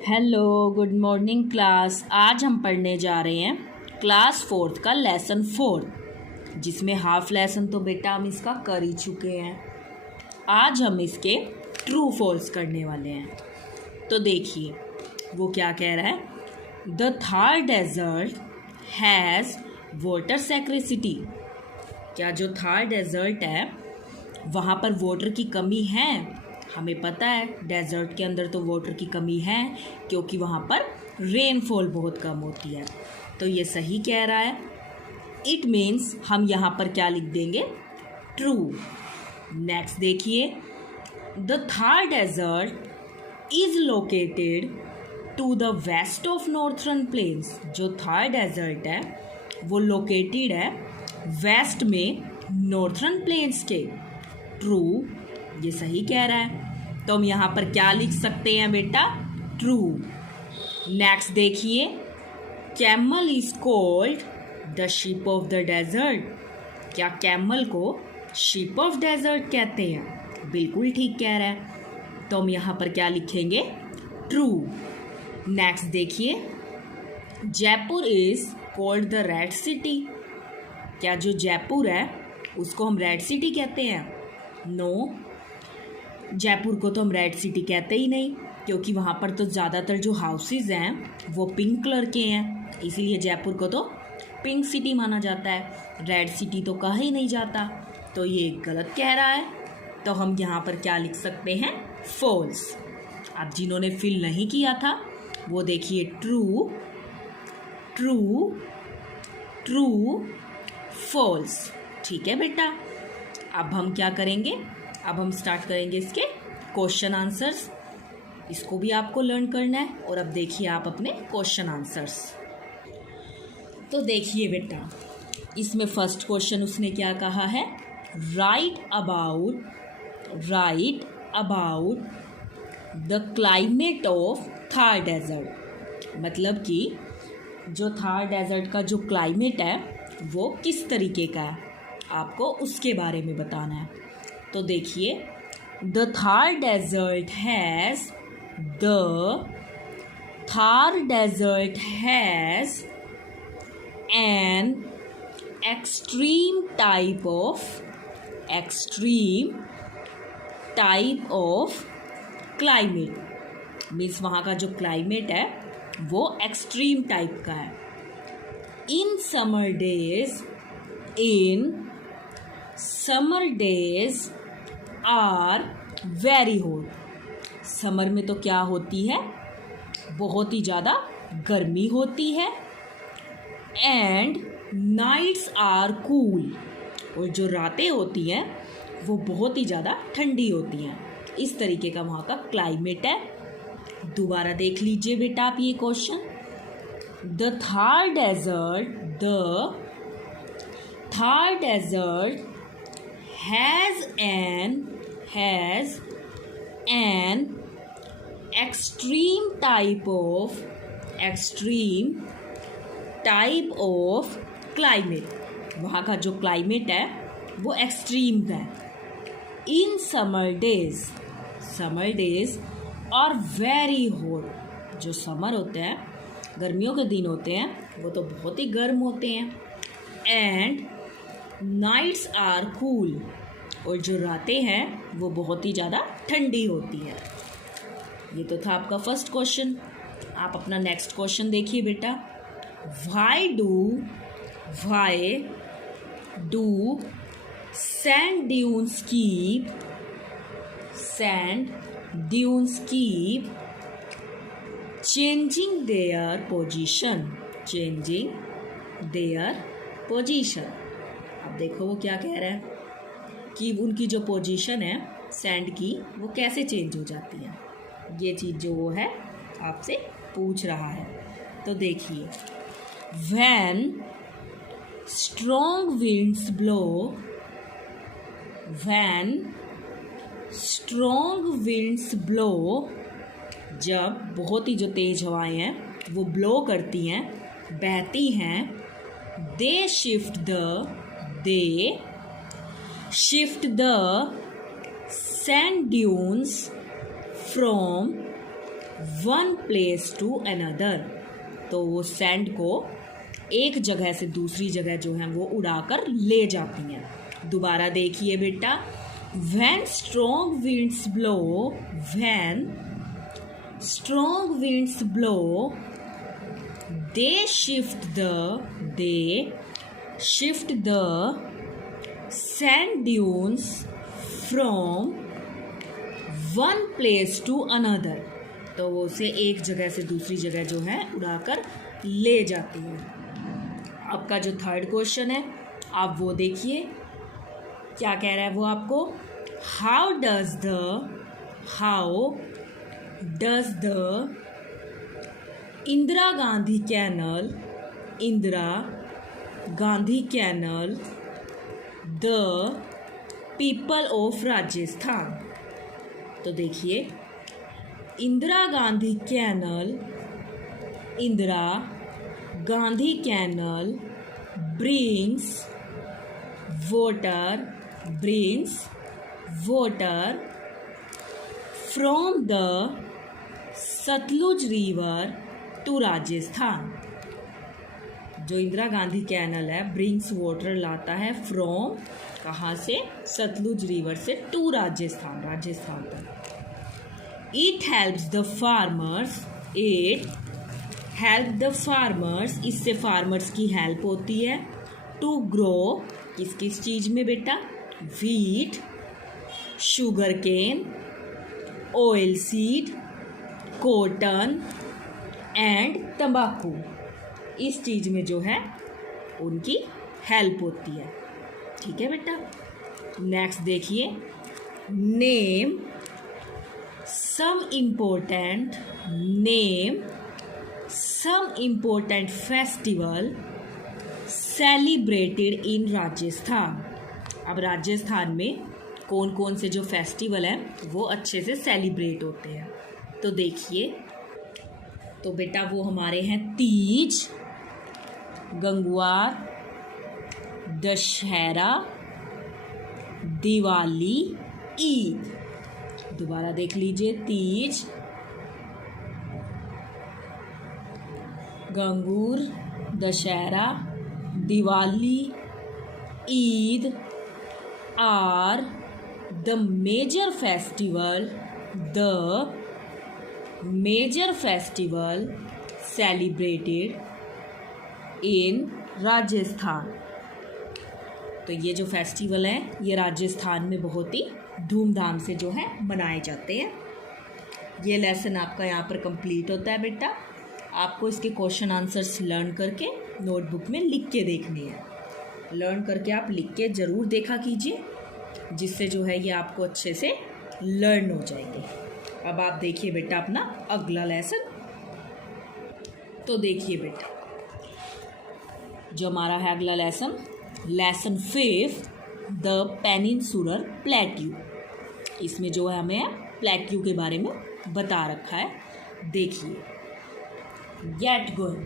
Hello good morning class. आज हम पढ़ने जा रहे हैं क्लास 4th का लेसन 4, जिसमें हाफ लेसन तो बेटा हम इसका कर ही चुके हैं। आज हम इसके ट्रू फॉल्स करने वाले हैं। तो देखिए वो क्या कह रहा है। The Thar desert has water scarcity. क्या जो थार डेजर्ट है वहाँ पर वाटर की कमी है? हमें पता है डेजर्ट के अंदर तो वाटर की कमी है, क्योंकि वहाँ पर रेनफॉल बहुत कम होती है। तो ये सही कह रहा है। इट मीन्स हम यहाँ पर क्या लिख देंगे? ट्रू। नेक्स्ट देखिए, the Thar desert is located to the west of northern plains. जो थार डेजर्ट है वो लोकेटेड है वेस्ट में नॉर्थर्न प्लेन्स के। ट्रू, ये सही कह रहा है। तो हम यहाँ पर क्या लिख सकते हैं बेटा? ट्रू। नेक्स्ट देखिए, camel is called the ship of the desert. क्या कैमल को शिप ऑफ डेजर्ट कहते हैं? बिल्कुल ठीक कह रहा है। तो हम यहाँ पर क्या लिखेंगे? ट्रू। नेक्स्ट देखिए, Jaipur is called the red city. क्या जो जयपुर है उसको हम रेड सिटी कहते हैं? नो, जयपुर को तो हम रेड सिटी कहते ही नहीं, क्योंकि वहाँ पर तो ज़्यादातर जो हाउसेज हैं वो पिंक कलर के हैं, इसीलिए जयपुर को तो पिंक सिटी माना जाता है। रेड सिटी तो कहा ही नहीं जाता। तो ये गलत कह रहा है। तो हम यहाँ पर क्या लिख सकते हैं? फॉल्स। अब जिन्होंने फिल नहीं किया था वो देखिए, ट्रू ट्रू ट्रू फॉल्स। ठीक है बेटा। अब हम क्या करेंगे? अब हम स्टार्ट करेंगे इसके क्वेश्चन आंसर्स। इसको भी आपको लर्न करना है। और अब देखिए आप अपने क्वेश्चन आंसर्स। तो देखिए बेटा, इसमें फर्स्ट क्वेश्चन उसने क्या कहा है? Right about the climate of Thar desert. मतलब कि जो थार डेजर्ट का जो क्लाइमेट है वो किस तरीके का है, आपको उसके बारे में बताना है। तो देखिए, the Thar desert has an extreme type of climate. Means वहाँ का जो क्लाइमेट है वो एक्सट्रीम टाइप का है। In summer days are very hot. Summer में तो क्या होती है? बहुत ही ज़्यादा गर्मी होती है। And nights are cool. और जो रातें होती हैं वो बहुत ही ज़्यादा ठंडी होती हैं। इस तरीके का वहाँ का क्लाइमेट है। दोबारा देख लीजिए बेटा आप ये question. The Thar desert has an extreme type of climate। वहाँ का जो क्लाइमेट है वो एक्सट्रीम का है। इन समर डेज और वेरी हॉट। जो समर होते हैं, गर्मियों के दिन होते हैं, वो तो बहुत ही गर्म होते हैं। And nights are cool. और जो रातें हैं वो बहुत ही ज़्यादा ठंडी होती है। ये तो था आपका फर्स्ट क्वेश्चन। आप अपना नेक्स्ट क्वेश्चन देखिए बेटा। Why do sand dunes keep changing their position. अब देखो वो क्या कह रहा है कि उनकी जो पोजीशन है सैंड की वो कैसे चेंज हो जाती है। ये चीज़ जो वो है आपसे पूछ रहा है। तो देखिए, व्हेन स्ट्रॉन्ग विंड्स ब्लो, जब बहुत ही जो तेज हवाएं हैं वो ब्लो करती हैं, बहती हैं, they shift the sand dunes from one place to another. तो वो सैंड को एक जगह से दूसरी जगह जो है वो उड़ाकर ले जाती हैं। दोबारा देखिए बेटा, when strong winds blow, when strong winds blow, they shift the sand dunes from one place to another। तो वो उसे एक जगह से दूसरी जगह जो है उड़ाकर ले जाती है। आपका जो थर्ड क्वेश्चन है आप वो देखिए, क्या कह रहा है वो आपको, how does the Indira Gandhi canal the people of Rajasthan. तो देखिए, Indira Gandhi canal brings water from the Sutlej river to Rajasthan. जो इंदिरा गांधी कैनल है ब्रिंग्स वाटर लाता है फ्रॉम, कहाँ से, सतलुज रिवर से टू राजस्थान तक। इट हेल्प्स द फार्मर्स, इससे फार्मर्स की हेल्प होती है। टू ग्रो, किस चीज़ में बेटा, wheat, sugar cane, oil seed, cotton and तंबाकू, इस चीज़ में जो है उनकी हेल्प होती है। ठीक है बेटा। नेक्स्ट देखिए, name some important festival celebrated in Rajasthan. अब राजस्थान में कौन कौन से जो फेस्टिवल हैं वो अच्छे से सेलिब्रेट होते हैं। तो देखिए, तो बेटा वो हमारे हैं तीज, गंगुआर, दशहरा, दिवाली, ईद। दोबारा देख लीजिए, Teej, Gangaur, Dussehra, Diwali, Eid are the major festival celebrated in Rajasthan. तो ये जो फेस्टिवल हैं ये राजस्थान में बहुत ही धूमधाम से जो है मनाए जाते हैं। ये लेसन आपका यहाँ पर कंप्लीट होता है बेटा। आपको इसके क्वेश्चन आंसर्स लर्न करके नोटबुक में लिख के देखने हैं। लर्न करके आप लिख के ज़रूर देखा कीजिए, जिससे जो है ये आपको अच्छे से लर्न हो जाएंगे। अब आप देखिए बेटा अपना अगला लेसन। तो देखिए बेटा, जो हमारा है अगला लेसन 5, द पेनिनसुलर प्लेट्यू। इसमें जो है हमें प्लेट्यू के बारे में बता रखा है। देखिए, get going.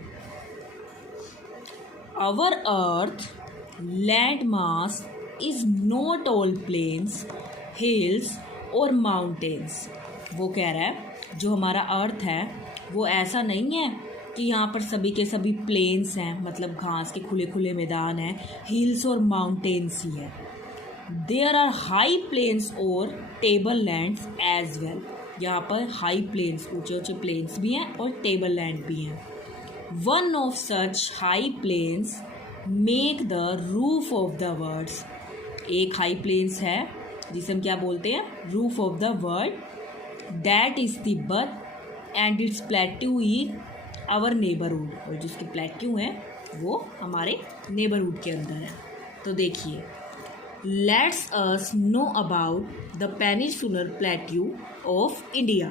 Our earth land mass is not all plains, hills और माउंटेन्स। वो कह रहा है जो हमारा अर्थ है वो ऐसा नहीं है कि यहाँ पर सभी के सभी प्लेन्स हैं, मतलब घास के खुले खुले मैदान हैं, हिल्स और माउंटेन्स ही है। देयर आर हाई प्लेन्स और टेबल लैंड्स एज वेल। यहाँ पर हाई प्लेन्स, ऊंचे ऊंचे प्लेन्स भी हैं और टेबल लैंड भी हैं। One of such high plains make the roof of the worlds. एक हाई प्लेन्स है जिसे हम क्या बोलते हैं, roof of the world. That is Tibet and its plateau is our neighbourhood. और जिसके प्लेट्यू हैं वो हमारे नेबरहुड के अंदर है। तो देखिए, let's us know about the peninsular plateau of India.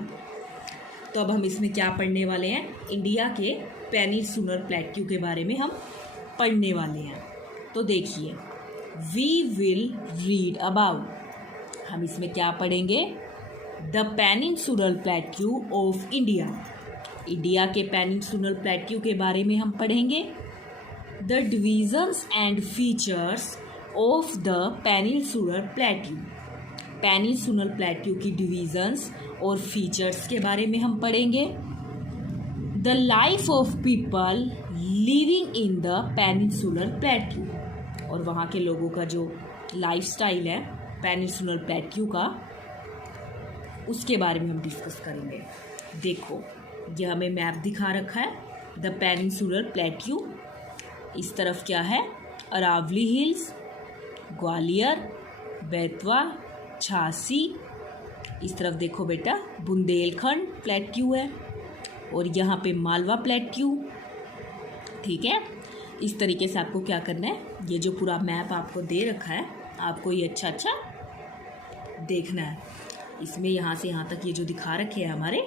तो अब हम इसमें क्या पढ़ने वाले हैं, इंडिया के पेनिनसुलर प्लेट्यू के बारे में हम पढ़ने वाले हैं। तो देखिए, वी विल रीड अबाउट, हम इसमें क्या पढ़ेंगे, the peninsular plateau of India. India के पेनिनसुलर प्लेट्यू के बारे में हम पढ़ेंगे। The divisions and features of the peninsular plateau. Peninsular plateau की डिवीजन्स और फीचर्स के बारे में हम पढ़ेंगे। The life of people living in the peninsular plateau, और वहाँ के लोगों का जो लाइफस्टाइल है पेनिनसुलर प्लेट्यू का, उसके बारे में हम डिस्कस करेंगे। देखो, यह हमें मैप दिखा रखा है द पेनिनसुलर प्लेट्यू। इस तरफ क्या है, अरावली हिल्स, ग्वालियर, बेतवा, झांसी। इस तरफ देखो बेटा बुंदेलखंड प्लेट्यू है, और यहाँ पे मालवा प्लेट्यू। ठीक है, इस तरीके से आपको क्या करना है, ये जो पूरा मैप आपको दे रखा है आपको ये अच्छा देखना है। इसमें यहाँ से यहाँ तक ये जो दिखा रखे हैं हमारे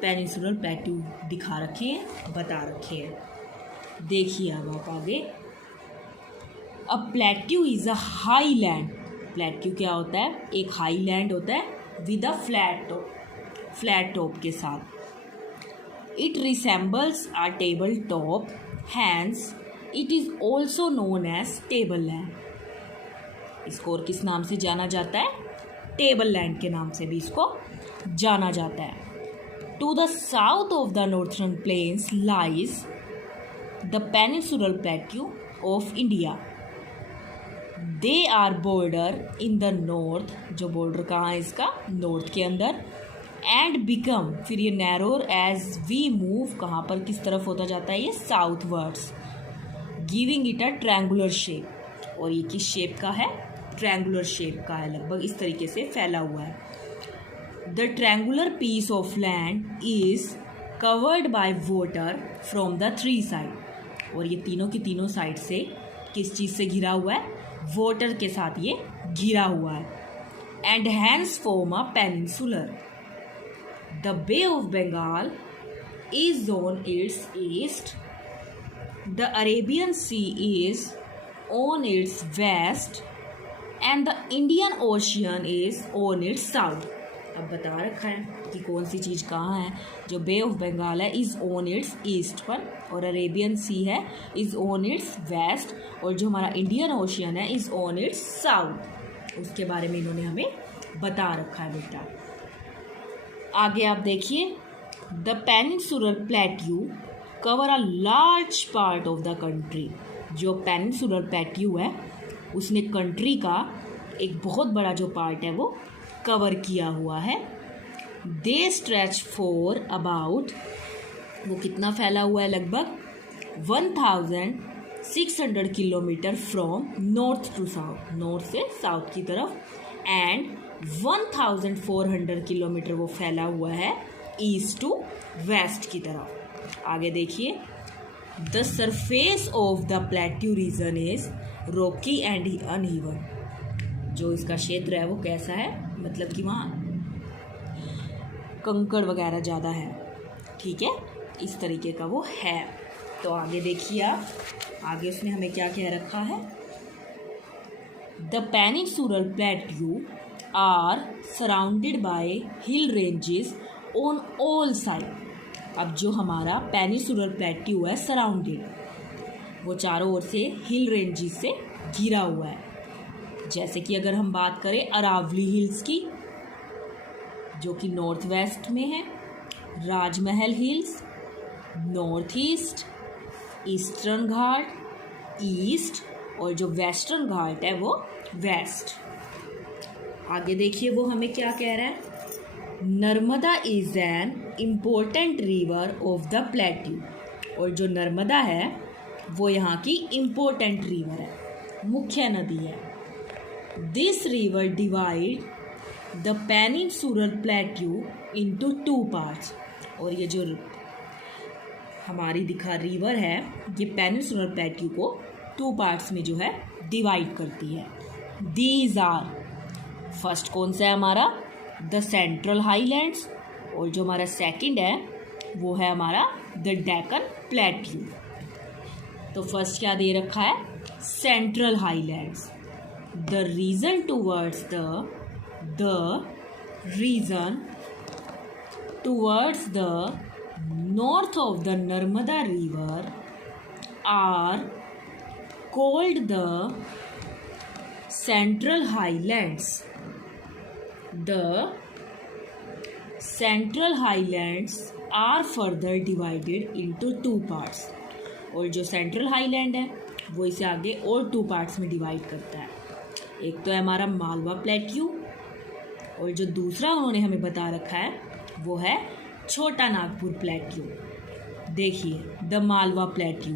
पेनिनसुलर प्लेट्यू दिखा रखे हैं, बता रखे हैं। देखिए अब आप आगे, a plateau is a high land. Plateau क्या होता है, एक हाई लैंड होता है विद अ फ्लैट टॉप के साथ। It resembles a table top, hence it is also known as table land. इसको और किस नाम से जाना जाता है, टेबल लैंड के नाम से भी इसको जाना जाता है। To the south of the northern plains lies the peninsular plateau of India. They are border in the north, जो बॉर्डर कहाँ है इसका, नॉर्थ के अंदर, एंड बिकम, फिर ये नैरोर एज वी मूव, कहाँ पर किस तरफ होता जाता है ये, south words, giving it a triangular shape. और ये किस शेप का है, ट्रायंगुलर शेप का है, लगभग इस तरीके से फैला हुआ है। The triangular piece of land is covered by water from the three side. और ये तीनों की तीनों साइड से किस चीज़ से घिरा हुआ है, वाटर के साथ ये घिरा हुआ है। And hence form a peninsular. The bay of Bengal is on its east, the Arabian Sea is on its west, and the Indian Ocean is on its south. अब बता रखा है कि कौन सी चीज़ कहाँ है। जो बे ऑफ बंगाल है इज़ ऑन इट्स ईस्ट पर, और अरेबियन सी है इज़ ऑन इट्स वेस्ट, और जो हमारा इंडियन ओशियन है इज़ ऑन इट्स साउथ। उसके बारे में इन्होंने हमें बता रखा है बेटा। आगे आप देखिए, the peninsular plateau cover a large part of the country. जो पेनिनसुलर प्लेट्यू है उसने कंट्री का एक बहुत बड़ा जो पार्ट है वो कवर किया हुआ है। दे स्ट्रेच फॉर अबाउट, वो कितना फैला हुआ है, लगभग 1600 kilometre from north to south, north से साउथ की तरफ, एंड 1400 किलोमीटर वो फैला हुआ है ईस्ट टू वेस्ट की तरफ। आगे देखिए, the surface of the plateau region is Rocky and uneven. जो इसका क्षेत्र है वो कैसा है, मतलब कि वहाँ कंकड़ वगैरह ज़्यादा है। ठीक है, इस तरीके का वो है। तो आगे देखिए आप, आगे उसने हमें क्या कह रखा है, the peninsular plateau are surrounded by hill ranges on all side. अब जो हमारा पेनिनसुलर प्लेट्यू है सराउंडेड, वो चारों ओर से हिल रेंजेस से घिरा हुआ है। जैसे कि अगर हम बात करें अरावली हिल्स की, जो कि नॉर्थ वेस्ट में है, राजमहल हिल्स नॉर्थ ईस्ट, ईस्टर्न घाट ईस्ट, और जो वेस्टर्न घाट है वो वेस्ट। आगे देखिए वो हमें क्या कह रहा है, Narmada is an important river of the plateau. और जो नर्मदा है वो यहाँ की इम्पोर्टेंट रिवर है, मुख्य नदी है। This river divide the peninsular plateau into 2 parts. और ये जो हमारी दिखा रिवर है ये पेनिनसुलर प्लेट्यू को 2 पार्ट्स में जो है डिवाइड करती है। दीज आर, फर्स्ट कौन सा है हमारा, द सेंट्रल हाईलैंड्स, और जो हमारा सेकंड है वो है हमारा द डेक्कन प्लेट्यू। तो फर्स्ट क्या दे रखा है, central highlands. The region towards the north of the Narmada river are called the Central Highlands, the central highlands are further divided into 2 parts. और जो सेंट्रल हाईलैंड है वो इसे आगे और 2 पार्ट्स में डिवाइड करता है। एक तो है हमारा मालवा प्लेट्यू, और जो दूसरा उन्होंने हमें बता रखा है वो है छोटा नागपुर प्लेट्यू। देखिए, the Malwa plateau,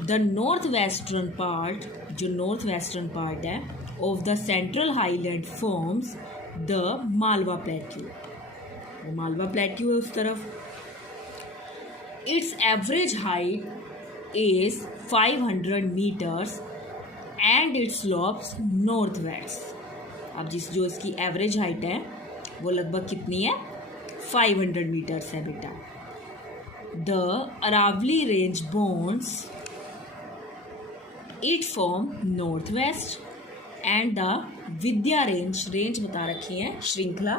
the north western part, जो नॉर्थ वेस्टर्न पार्ट है of the central highland forms the Malwa plateau. वो मालवा प्लेट्यू है उस तरफ। Its average height is 500 metres and it slopes north west. अब जो इसकी एवरेज हाइट है वो लगभग कितनी है? 500 मीटर्स है बेटा। The Aravalli range bounds it from north west and the Vindhya range बता रखी है श्रृंखला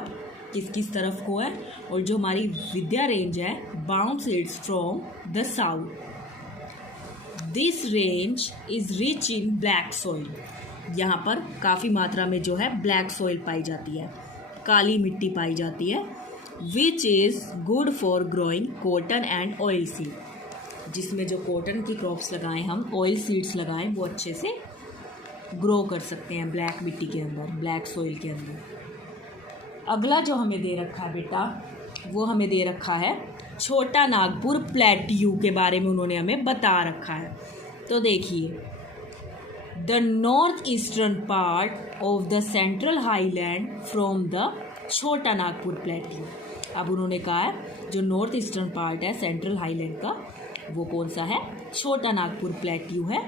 किस किस तरफ को है, और जो हमारी विद्या रेंज है bounds it's from the south. This range is rich in black soil. यहाँ पर काफ़ी मात्रा में जो है ब्लैक सॉइल पाई जाती है, काली मिट्टी पाई जाती है, which is good for growing cotton and oil seed. जिसमें जो कॉटन की क्रॉप्स लगाएं हम, ऑयल सीड्स लगाएं, वो अच्छे से ग्रो कर सकते हैं ब्लैक मिट्टी के अंदर, ब्लैक सॉइल के अंदर। अगला जो हमें दे रखा है बेटा, वो हमें दे रखा है छोटा नागपुर प्लेट्यू के बारे में उन्होंने हमें बता रखा है। तो देखिए, the north eastern part of the central highland from the छोटा नागपुर प्लेट्यू। अब उन्होंने कहा है जो नॉर्थ ईस्टर्न पार्ट है सेंट्रल हाईलैंड का, वो कौन सा है? छोटा नागपुर प्लेट्यू है।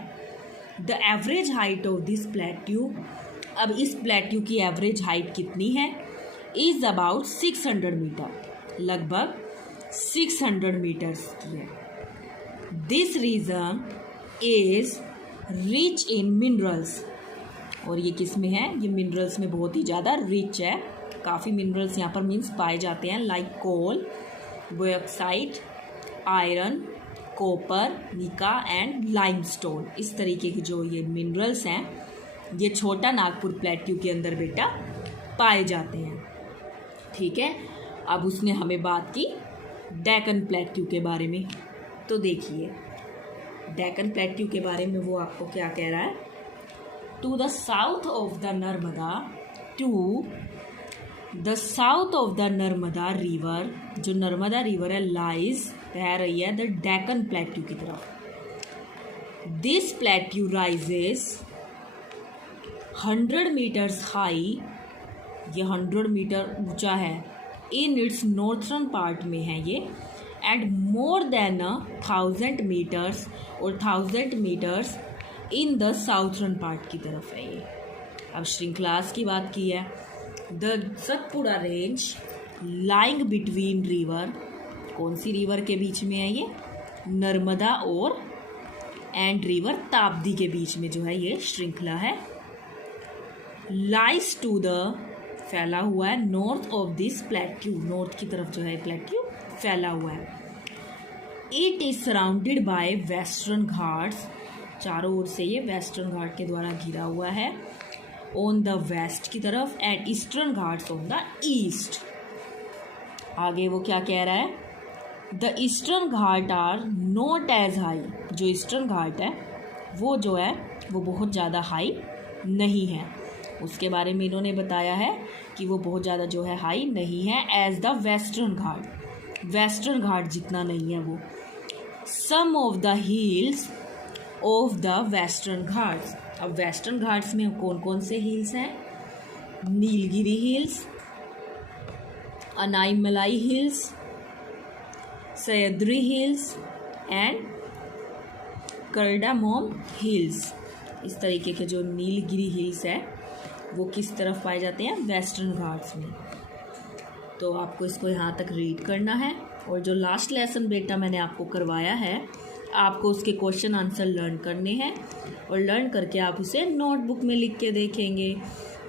The average height of this plateau, अब इस प्लेट्यू की एवरेज हाइट कितनी है? इज़ अबाउट 600 मीटर, लगभग 600 मीटर्स की है। This region is rich in minerals, और ये किस में है? ये मिनरल्स में बहुत ही ज़्यादा रिच है। काफ़ी मिनरल्स यहाँ पर मीन्स पाए जाते हैं, like coal, bauxite, iron, copper, mica and limestone. इस तरीके के जो ये मिनरल्स हैं ये छोटा नागपुर प्लेट्यू के अंदर बेटा पाए जाते हैं। ठीक है, अब उसने हमें बात की डेक्कन प्लेट्यू के बारे में। तो देखिए, डेक्कन प्लेट्यू के बारे में वो आपको क्या कह रहा है? To the south of the Narmada, to the south of the Narmada river, जो नर्मदा रिवर है लाइज, रह रही है द डेक्कन प्लेट्यू की तरफ। This plateau rises 100 metres high, ये 100 मीटर ऊंचा है, इन इट्स नॉर्थर्न पार्ट में है ये, एंड मोर देन 1000 मीटर्स, और 1000 metres in the southern part की तरफ है ये। अब श्रृंखलास की बात की है, the Satpura range lying between river, कौन सी रिवर के बीच में है ये? नर्मदा और एंड रिवर ताप्ती के बीच में जो है ये श्रृंखला है। लाइज टू द, फैला हुआ है, north of this plateau, north की तरफ जो है प्लेट्यू फैला हुआ है। It is surrounded by western Ghats, चारों ओर से ये वेस्टर्न घाट के द्वारा घिरा हुआ है, ऑन द वेस्ट की तरफ, and eastern Ghats on the east. आगे वो क्या कह रहा है? The eastern Ghat are not as high, जो ईस्टर्न घाट है वो जो है वो बहुत ज़्यादा हाई नहीं है। उसके बारे में इन्होंने बताया है कि वो बहुत ज़्यादा जो है हाई नहीं है as the western Ghat, western Ghat जितना नहीं है वो। Some of the hills of the western Ghats, अब वेस्टर्न घाट्स में कौन कौन से हिल्स हैं? Nilgiri hills, Anaimalai hills, Sahyadri hills and cardamom hills. इस तरीके के जो नीलगिरी हिल्स है वो किस तरफ पाए जाते हैं? वेस्टर्न घाट्स में। तो आपको इसको यहाँ तक रीड करना है, और जो लास्ट लेसन बेटा मैंने आपको करवाया है, आपको उसके क्वेश्चन आंसर लर्न करने हैं, और लर्न करके आप उसे नोटबुक में लिख के देखेंगे।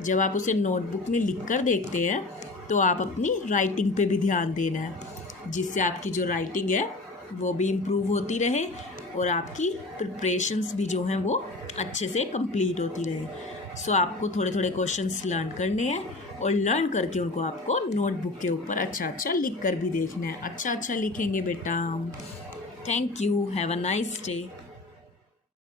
जब आप उसे नोटबुक में लिख कर देखते हैं तो आप अपनी राइटिंग पे भी ध्यान देना है, जिससे आपकी जो राइटिंग है वो भी इम्प्रूव होती रहे, और आपकी प्रिपरेशंस भी जो हैं वो अच्छे से कंप्लीट होती रहे। सो आपको थोड़े थोड़े क्वेश्चंस लर्न करने हैं और लर्न करके उनको आपको नोटबुक के ऊपर अच्छा अच्छा लिख कर भी देखना है। अच्छा अच्छा लिखेंगे बेटा। Thank you. Have a nice day.